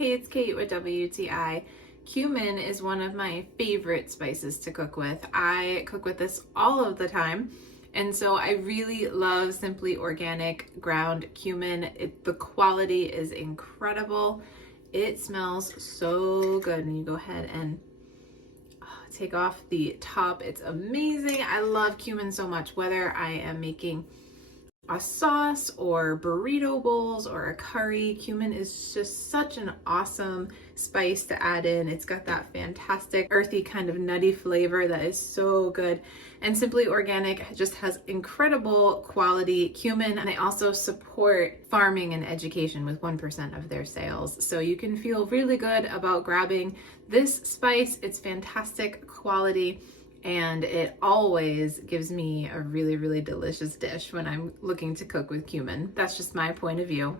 Hey, it's Kate with WTI. Cumin is one of my favorite spices to cook with. I cook with this all of the time. And so I really love Simply Organic Ground Cumin. The quality is incredible. It smells so good when you go ahead and take off the top. It's amazing. I love cumin so much, whether I am making a sauce or burrito bowls or a curry. Cumin is just such an awesome spice to add in. It's got that fantastic earthy kind of nutty flavor that is so good. And Simply Organic just has incredible quality cumin, and they also support farming and education with 1% of their sales. So you can feel really good about grabbing this spice. It's fantastic quality, and it always gives me a really, really delicious dish when I'm looking to cook with cumin. That's just my point of view.